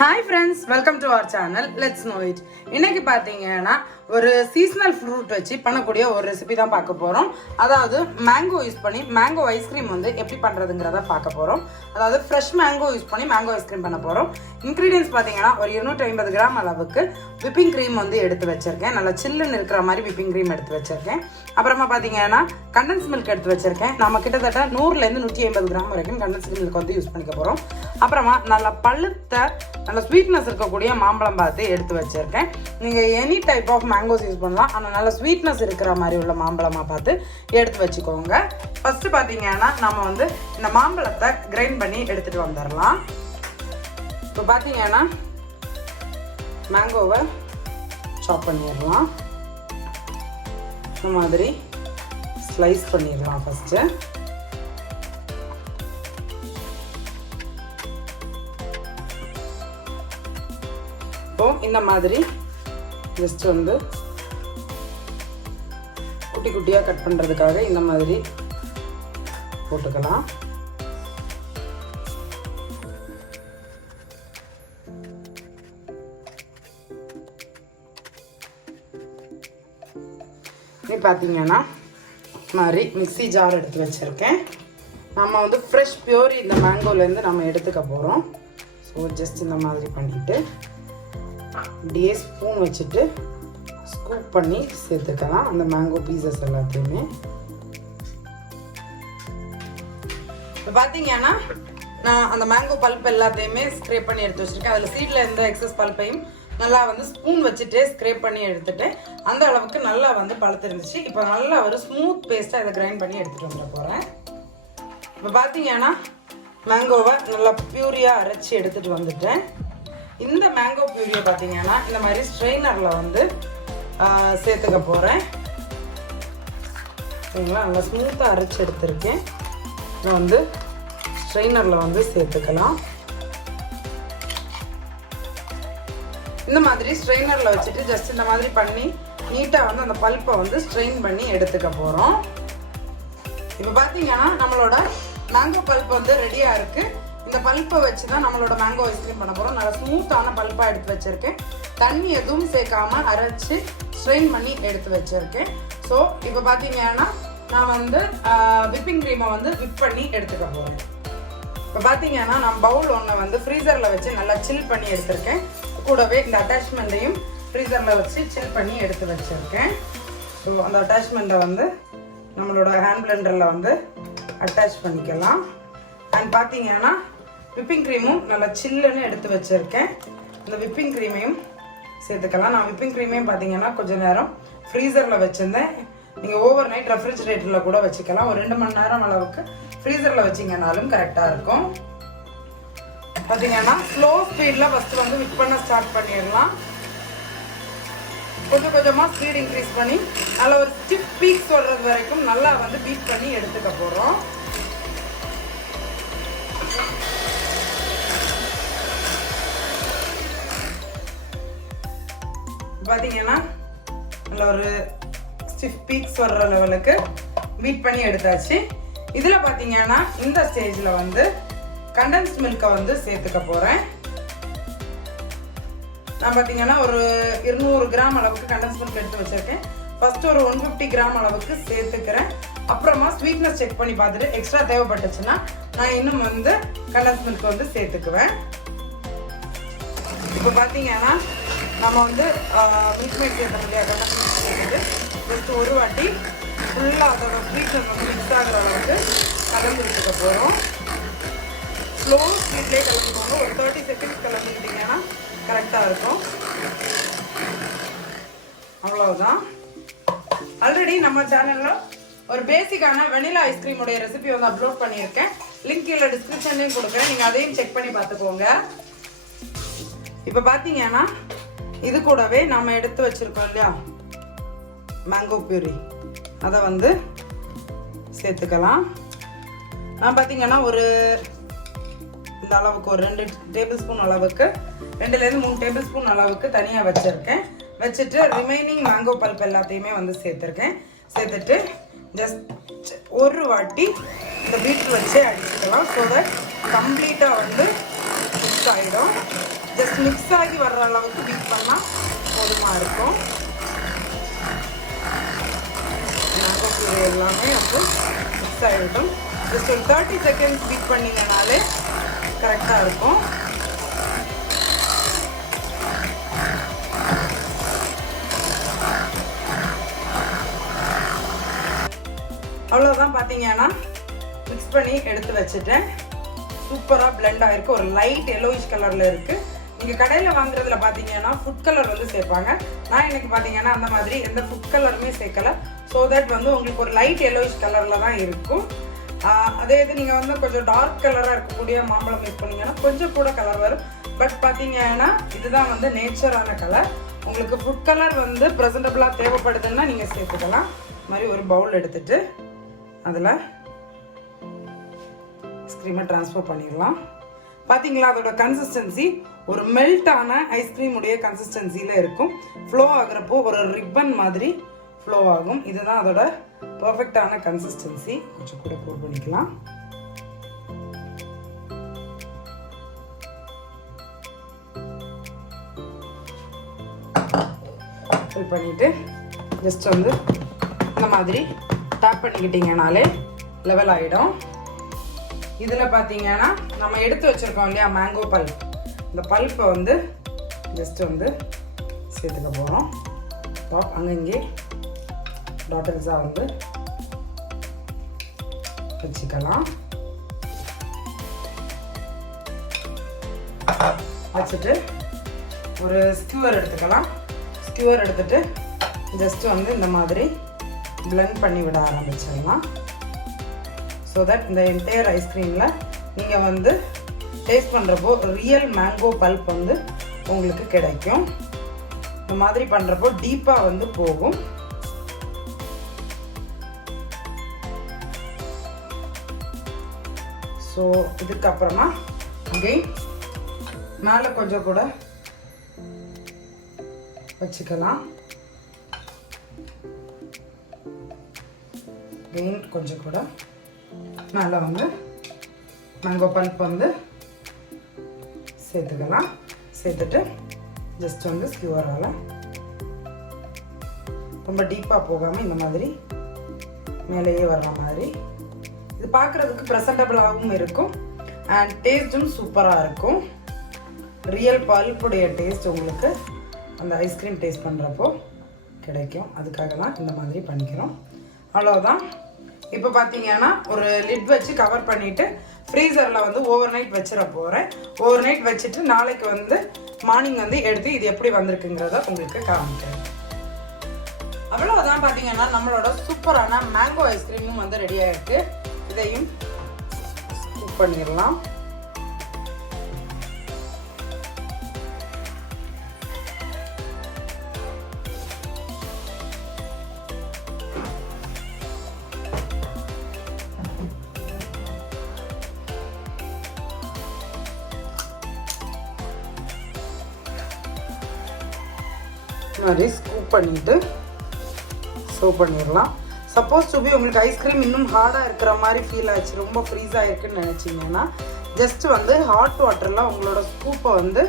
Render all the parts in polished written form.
Hi friends, welcome to our channel. Let's know it. இன்னைக்கு பாத்தீங்கன்னா ஒரு சீசனல் ஃப்ரூட் வச்சு பண்ணக்கூடிய ஒரு ரெசிபி தான் பார்க்க போறோம். அதாவது மேங்கோ யூஸ் பண்ணி மேங்கோ ஐஸ்கிரீம் வந்து எப்படி பண்றதுங்கறத பார்க்க போறோம். அதாவது ஃப்ரெஷ் மேங்கோ யூஸ் பண்ணி மேங்கோ ஐஸ்கிரீம் பண்ண போறோம். இன்கிரிடியன்ட்ஸ் பாத்தீங்கன்னா ஒரு 250 கிராம் அளவுக்கு விப்பிங் கிரீம் வந்து எடுத்து வச்சிருக்கேன். நல்லா சில்லுன்னு இருக்கிற மாதிரி விப்பிங் கிரீம் எடுத்து வச்சிருக்கேன். அப்புறமா பாத்தீங்கன்னா கண்டென்ஸ் மில்க் எடுத்து வச்சிருக்கேன். நம்ம கிட்டத்தட்ட 100ல இருந்து 150 கிராம் வரைக்கும் கண்டென்ஸ் மில்க் வந்து யூஸ் பண்ணிக்க போறோம். அப்புறமா நல்லா பழுத்த நல்ல ஸ்வீட்னஸ் இருக்கக்கூடிய மாம்பழம் பார்த்து எடுத்து வச்சிருக்கேன். நீங்க any type of mangoes use பண்ணலாம். ஆனால் நல்ல ஸ்வீட்னஸ் இருக்கிற மாதிரி உள்ள மாம்பழமா பார்த்து எடுத்து வச்சுக்கோங்க. ஃபர்ஸ்ட் பார்த்தீங்கன்னா நம்ம வந்து இந்த மாம்பழத்தை கிரைண்ட் பண்ணி எடுத்துட்டு வந்துடலாம். இப்போ பார்த்தீங்கன்னா மேங்கோவை சாப் பண்ணிடலாம். இந்த மாதிரி ஸ்லைஸ் பண்ணிடலாம் ஃபர்ஸ்ட்டு. இந்த மாதிரி ஜஸ்ட் வந்து குட்டி குட்டியாக கட் பண்ணுறதுக்காக இந்த மாதிரி போட்டுக்கலாம். இது பார்த்தீங்கன்னா மாதிரி மிக்ஸி ஜார் எடுத்து வச்சுருக்கேன். நம்ம வந்து ஃப்ரெஷ் பியூர் இந்த மேங்கோலேருந்து நம்ம எடுத்துக்க போகிறோம். ஸோ ஜஸ்ட் இந்த மாதிரி பண்ணிவிட்டு அப்படியே ஸ்பூன் வச்சுட்டு ஸ்கூப் பண்ணி சேர்த்துக்கலாம் அந்த மேங்கோ பீசஸ் எல்லாத்தையுமே. இப்போ பார்த்தீங்கன்னா நான் அந்த மேங்கோ பல்ப் எல்லாத்தையுமே ஸ்க்ரேப் பண்ணி எடுத்து வச்சுருக்கேன். அதில் சீடில் இருந்த எக்ஸஸ் பல்ப்பையும் நல்லா வந்து ஸ்பூன் வச்சுட்டு ஸ்க்ரேப் பண்ணி எடுத்துட்டு அந்த அளவுக்கு நல்லா வந்து பழுத்திருந்துச்சு. இப்போ நல்லா ஒரு ஸ்மூத் பேஸ்ட்டாக இதை கிரைண்ட் பண்ணி எடுத்துகிட்டு வந்துட போகிறேன். இப்போ பார்த்தீங்கன்னா மேங்கோவை நல்லா பியூரியாக அரைச்சி எடுத்துகிட்டு வந்துட்டேன். இந்த மேங்கோ பியூரியை பார்த்தீங்கன்னா இந்த மாதிரி ஸ்ட்ரெயினரில் வந்து சேர்த்துக்க போகிறேன். சரிங்களா, நல்லா ஸ்மூத்தாக அரைச்சி எடுத்துருக்கேன். இதை வந்து ஸ்ட்ரெயினரில் வந்து சேர்த்துக்கலாம். இந்த மாதிரி ஸ்ட்ரெயினரில் வச்சுட்டு ஜஸ்ட் இந்த மாதிரி பண்ணி நீட்டாக வந்து அந்த பல்ப்பை வந்து ஸ்ட்ரெயின் பண்ணி எடுத்துக்க போகிறோம். இப்போ பார்த்தீங்கன்னா நம்மளோட மேங்கோ பல்ப் வந்து ரெடியாக இருக்குது. இந்த பல்ப்பை வச்சு தான் நம்மளோட மேங்கோ ஐஸ்கிரீம் பண்ண போகிறோம். நல்லா ஸ்மூத்தான பல்ப்பாக எடுத்து வச்சுருக்கேன். தண்ணி எதுவும் சேர்க்காம அரைச்சி ஸ்ட்ரெயின் பண்ணி எடுத்து வச்சுருக்கேன். ஸோ இப்போ பார்த்தீங்கன்னா நான் வந்து விப்பிங் க்ரீமை வந்து விப் பண்ணி எடுத்துக்க போகிறேன். இப்போ பார்த்தீங்கன்னா நான் பவுல் ஒன்று வந்து ஃப்ரீசரில் வச்சு நல்லா சில் பண்ணி எடுத்திருக்கேன். கூடவே இந்த அட்டாச்மெண்ட்டையும் ஃப்ரீசரில் வச்சு சில் பண்ணி எடுத்து வச்சுருக்கேன். ஸோ அந்த அட்டாச்மெண்ட்டை வந்து நம்மளோட ஹேண்ட் பிளெண்டரில் வந்து அட்டாச் பண்ணிக்கலாம். அண்ட் பார்த்தீங்கன்னா விப்பிங் க்ரீமும் நல்லா சில்லுன்னு எடுத்து வச்சுருக்கேன். இந்த விப்பிங் க்ரீமையும் சேர்த்துக்கலாம். நான் விப்பிங் க்ரீமையும் பார்த்தீங்கன்னா கொஞ்சம் நேரம் ஃப்ரீசரில் வச்சுருந்தேன். நீங்கள் ஓவர் நைட் ரெஃப்ரிஜிரேட்டரில் கூட வச்சுக்கலாம். ஒரு 2 மணி நேரம் அளவுக்கு ஃப்ரீசரில் வச்சிங்கனாலும் கரெக்டாக இருக்கும். பார்த்தீங்கன்னா ஸ்லோ ஸ்பீடில் ஃபஸ்ட்டு வந்து விப் பண்ண ஸ்டார்ட் பண்ணிடலாம். கொஞ்சம் கொஞ்சமாக ஸ்பீட் இன்க்ரீஸ் பண்ணி நல்லா ஒரு ஸ்டிஃப் பீக்ஸ் வர்றது வரைக்கும் நல்லா வந்து பீட் பண்ணி எடுத்துக்க போகிறோம். பார்த்தீங்கன்னா நல்ல ஒரு ஸ்டிஃப் பீக்ஸ் வர்ற லெவலுக்கு பீட் பண்ணி எடுத்தாச்சு. இதில் பார்த்தீங்கன்னா இந்த ஸ்டேஜில் வந்து கண்டென்ஸ்ட் மில்கை வந்து சேர்த்துக்க போகிறேன். நான் பார்த்தீங்கன்னா ஒரு 200 கிராம் அளவுக்கு கண்டென்ஸ் மில்க் எடுத்து வச்சுருக்கேன். ஃபஸ்ட்டு ஒரு 150 கிராம் அளவுக்கு சேர்த்துக்கிறேன். அப்புறமா ஸ்வீட்னஸ் செக் பண்ணி பார்த்துட்டு எக்ஸ்ட்ரா தேவைப்பட்டுச்சுன்னா நான் இன்னும் வந்து கண்டென்ஸ் மில்க் வந்து சேர்த்துக்குவேன். இப்போ பார்த்தீங்கன்னா நம்ம வந்து மில்க் மேட் சேர்த்த முடியாது. சேர்த்துட்டு ஜஸ்ட் ஒரு வாட்டி ஃபுல்லாக அதோட ஸ்வீட்னஸ் வந்து மிக்ஸ் ஆகிற அளவுக்கு கலந்து விட்டுக்க போகிறோம். ஸ்லோ ஸ்பீட்லேயே கலந்துக்கோங்க. ஒரு 30 செகண்ட்ஸ் கலந்துக்கிட்டிங்கன்னா கரெக்டாக இருக்கும். அவ்வளோதான். ஆல்ரெடி நம்ம சேனலில் ஒரு பேசிக்கான வெனிலா ஐஸ்கிரீமுடைய ரெசிபி வந்து அப்லோட் பண்ணியிருக்கேன். லிங்க் கீழே டிஸ்கிரிப்ஷன்லேயும் கொடுக்குறேன். நீங்கள் அதையும் செக் பண்ணி பார்த்துக்கோங்க. இப்போ பார்த்தீங்கன்னா இது கூடவே நம்ம எடுத்து வச்சுருக்கோம் இல்லையா மேங்கோ பியூரி, அதை வந்து சேர்த்துக்கலாம். நான் பார்த்தீங்கன்னா ஒரு இந்த அளவுக்கு ஒரு 2 டேபிள் ஸ்பூன் அளவுக்கு 2லேருந்து 3 டேபிள் ஸ்பூன் அளவுக்கு தனியாக வச்சுருக்கேன். வச்சுட்டு ரிமைனிங் மேங்கோ பல்ப் எல்லாத்தையுமே வந்து சேர்த்துருக்கேன். சேர்த்துட்டு ஜஸ்ட் ஒரு வாட்டி இந்த பீட்டர் வச்சே அடிச்சுக்கலாம். ஸோ தட் கம்ப்ளீட்டாக வந்து மிக்ஸ் ஆகிடும். ஜஸ்ட் மிக்ஸ் ஆகி வர்ற அளவுக்கு பீட் பண்ணால் போதுமாக இருக்கும். மேங்கோ பியூரி எல்லாமே வந்து மிக்ஸ் ஆகிடும். ஜஸ்ட் ஒரு 30 செகண்ட்ஸ் பீட் பண்ணிங்கனாலே கரெக்டாக இருக்கும். அவ்வளோதான். பார்த்தீங்கன்னா மிக்ஸ் பண்ணி எடுத்து வச்சுட்டேன். சூப்பராக பிளெண்ட் ஆகிருக்கு. ஒரு லைட் எல்லோயிஷ் கலரில் இருக்குது. நீங்கள் கடையில் வாங்குறதுல பார்த்தீங்கன்னா ஃபுட் கலர் வந்து சேர்ப்பாங்க. நான் எனக்கு பார்த்தீங்கன்னா அந்த மாதிரி எந்த ஃபுட் கலருமே சேர்க்கலை. ஸோ தட் வந்து உங்களுக்கு ஒரு லைட் எல்லோயிஷ் கலரில் தான் இருக்கும். அதே இது நீங்கள் வந்து கொஞ்சம் டார்க் கலராக இருக்கக்கூடிய மாம்பழம் யூஸ் பண்ணிங்கன்னா கொஞ்சம் கூட கலர் வரும். பட் பார்த்தீங்கன்னா இதுதான் வந்து நேச்சரான கலர். உங்களுக்கு ஃபுட் கலர் வந்து ப்ரெசன்டபுளாக தேவைப்படுதுன்னா நீங்கள் சேர்த்துக்கலாம். இது மாதிரி ஒரு பவுல் எடுத்துகிட்டு அதில் ஐஸ்கிரீமை ட்ரான்ஸ்ஃபர் பண்ணிடலாம். பார்த்தீங்களா, அதோட கன்சிஸ்டன்சி ஒரு மெல்ட்டான ஐஸ்கிரீம் உடைய கன்சிஸ்டன்சியில் இருக்கும். ஃப்ளோ ஆகுறப்போ ஒரு ரிப்பன் மாதிரி ஃப்ளோ ஆகும். இதுதான் அதோட பர்ஃபெக்டான கன்சிஸ்டன்சி. கொஞ்சம் கூட போட் பண்ணிக்கலாம். ஃபில் பண்ணிவிட்டு ஜஸ்ட் வந்து இந்த மாதிரி டேப் பண்ணிக்கிட்டீங்கனாலே லெவல் ஆகிடும். இதில் பார்த்தீங்கன்னா நம்ம எடுத்து வச்சுருக்கோம் இல்லையா மேங்கோ பல்ப், இந்த பல்ப்பை வந்து ஜஸ்ட் வந்து சேர்த்துக்க போகிறோம். டாப் அங்கங்கே டாட்டர்ஸாக வந்து வச்சுக்கலாம். வச்சுட்டு ஒரு ஸ்கியூவர் எடுத்துக்கலாம். ஸ்கியூவர் எடுத்துட்டு ஜஸ்ட் வந்து இந்த மாதிரி பிளெண்ட் பண்ணி விட ஆரம்பிச்சிடலாம். ஸோ தட் இந்த என்டையர் ஐஸ்கிரீமில் நீங்கள் வந்து டேஸ்ட் பண்ணுறப்போ ரியல் மேங்கோ பல்ப் வந்து உங்களுக்கு கிடைக்கும். இந்த மாதிரி பண்ணுறப்போ டீப்பாக வந்து போகும். ஸோ இதுக்கப்புறமா அகெயின் மேலே கொஞ்சம் கூட வச்சுக்கலாம். அகெயின் கொஞ்சம் கூட மேலே வந்து மேங்கோ பல்ப் வந்து சேர்த்துக்கலாம். சேர்த்துட்டு ஜஸ்ட் வந்து ஸ்கியூவரால் ரொம்ப டீப்பாக போகாமல் இந்த மாதிரி மேலேயே வர்ற மாதிரி இது பார்க்குறதுக்கு ப்ரெசன்டபுளாகவும் இருக்கும் அண்ட் டேஸ்ட்டும் சூப்பராக இருக்கும். ரியல் பல்ப்புடைய டேஸ்ட் உங்களுக்கு அந்த ஐஸ்கிரீம் டேஸ்ட் பண்ணுறப்போ கிடைக்கும். அதுக்காக தான் இந்த மாதிரி பண்ணிக்கிறோம். அவ்வளோதான். இப்போ பார்த்தீங்கன்னா ஒரு லிட் வச்சு கவர் பண்ணிவிட்டு ஃப்ரீசரில் வந்து ஓவர் நைட் வச்சிட போகிறேன். ஓவர் நைட் வச்சுட்டு நாளைக்கு வந்து மார்னிங் வந்து எடுத்து இது எப்படி வந்திருக்குங்கிறத உங்களுக்கு காமிக்கிறேன். அவ்வளோதான். பார்த்தீங்கன்னா நம்மளோட சூப்பரான மேங்கோ ஐஸ்கிரீமும் வந்து ரெடியாக இருக்குது. இதையும் குக் பண்ணிடலாம். மாதிரி ஸ்கூப் பண்ணிட்டு சர்வ் பண்ணிடலாம். சப்போஸ் டு பி உங்களுக்கு ஐஸ்கிரீம் இன்னும் ஹார்டாக இருக்கிற மாதிரி ஃபீல் ஆச்சு, ரொம்ப ஃப்ரீஸ் ஆகிருக்குன்னு நினச்சிங்கன்னா ஜஸ்ட் வந்து ஹாட் வாட்டரில் உங்களோட ஸ்கூப்பை வந்து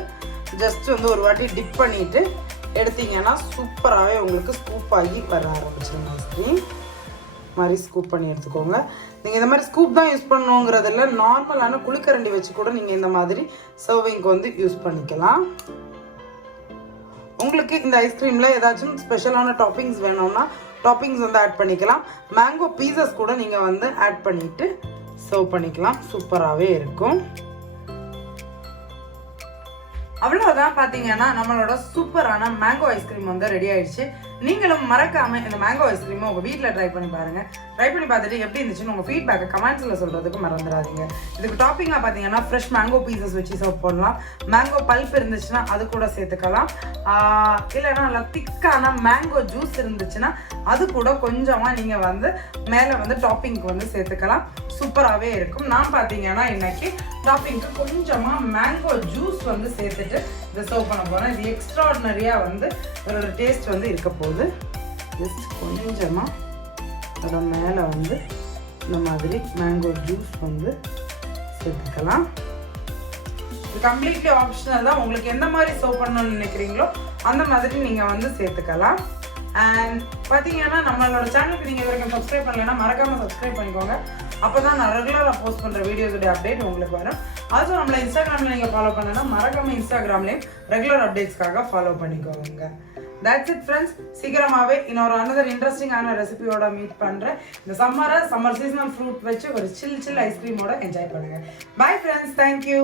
ஜஸ்ட் வந்து ஒரு வாட்டி டிப் பண்ணிவிட்டு எடுத்தீங்கன்னா சூப்பராகவே உங்களுக்கு ஸ்கூப் ஆகி வர ஆரம்பிச்சிடும் ஐஸ்கிரீம். மாதிரி ஸ்கூப் பண்ணி எடுத்துக்கோங்க. நீங்கள் இந்த மாதிரி ஸ்கூப் தான் யூஸ் பண்ணணுங்கிறதில்ல, நார்மலான குளிக்கரண்டி வச்சு கூட நீங்கள் இந்த மாதிரி சர்விங்க்கு வந்து யூஸ் பண்ணிக்கலாம். உங்களுக்கு இந்த ஐஸ்கிரீமில் ஏதாச்சும் ஸ்பெஷலான டாப்பிங்ஸ் வேணும்னா டாப்பிங்ஸ் வந்து ஆட் பண்ணிக்கலாம். மேங்கோ பீசஸ் கூட நீங்கள் வந்து ஆட் பண்ணிவிட்டு சர்வ் பண்ணிக்கலாம். சூப்பராகவே இருக்கும். அவ்வளோதான். பார்த்தீங்கன்னா நம்மளோட சூப்பரான மேங்கோ ஐஸ்கிரீம் வந்து ரெடி ஆயிடுச்சு. நீங்களும் மறக்காமல் இந்த மேங்கோ ஐஸ்கிரீமை உங்கள் வீட்டில் ட்ரை பண்ணி பாருங்கள். ட்ரை பண்ணி பார்த்துட்டு எப்படி இருந்துச்சுன்னு உங்கள் ஃபீட்பேக்கை கமெண்ட்ஸில் சொல்கிறதுக்கு மறந்துடாதீங்க. இதுக்கு டாப்பிங்காக பார்த்தீங்கன்னா ஃப்ரெஷ் மேங்கோ பீசஸ் வச்சு சர்வ் பண்ணலாம். மேங்கோ பல்ப் இருந்துச்சுன்னா அது கூட சேர்த்துக்கலாம். இல்லைன்னா நல்லா திக்கான மேங்கோ ஜூஸ் இருந்துச்சுன்னா அது கூட கொஞ்சமாக நீங்கள் வந்து மேலே வந்து டாப்பிங்க்கு வந்து சேர்த்துக்கலாம். சூப்பராகவே இருக்கும். நான் பார்த்தீங்கன்னா இன்னைக்கு டாப்பிங்க்கு கொஞ்சமாக மேங்கோ ஜூஸ் வந்து சேர்த்துட்டு இதை சர்வ் பண்ண போகிறேன். இது எக்ஸ்ட்ராடினரியாக வந்து ஒரு டேஸ்ட் வந்து இருக்க போகுது. ஜஸ்ட் கொஞ்சமாக அதோட மேலே வந்து இந்த மாதிரி மேங்கோ ஜூஸ் வந்து சேர்த்துக்கலாம். இது கம்ப்ளீட்லி ஆப்ஷனல் தான். உங்களுக்கு எந்த மாதிரி சர்வ் பண்ணணும்னு நினைக்கிறீங்களோ அந்த மாதிரி நீங்கள் வந்து சேர்த்துக்கலாம். அண்ட் பார்த்தீங்கன்னா நம்மளோட சேனலுக்கு நீங்கள் இது வரைக்கும் சப்ஸ்கிரைப் பண்ணலைன்னா மறக்காமல் சப்ஸ்கிரைப் பண்ணிக்கோங்க. அப்போ தான் நான் ரெகுலராக போஸ்ட் பண்ணுற வீடியோஸோடைய அப்டேட் உங்களுக்கு வரும். அதுவும் நம்மளை இன்ஸ்டாகிராமில் நீங்கள் ஃபாலோ பண்ணனா மறக்காமல் இன்ஸ்டாகிராம்லேயும் ரெகுலர் அப்டேட்ஸ்க்காக ஃபாலோ பண்ணிக்கோங்க. That's it friends. சீக்கிரமாகவே இன்னொரு அனதர் இன்ட்ரெஸ்டிங்கான ரெசிபியோட மீட் பண்ணுறேன். இந்த சம்மர் சீசனல் ஃப்ரூட் வச்சு ஒரு சில் ஐஸ்கிரீமோட என்ஜாய் பண்ணுங்கள். Bye friends, thank you.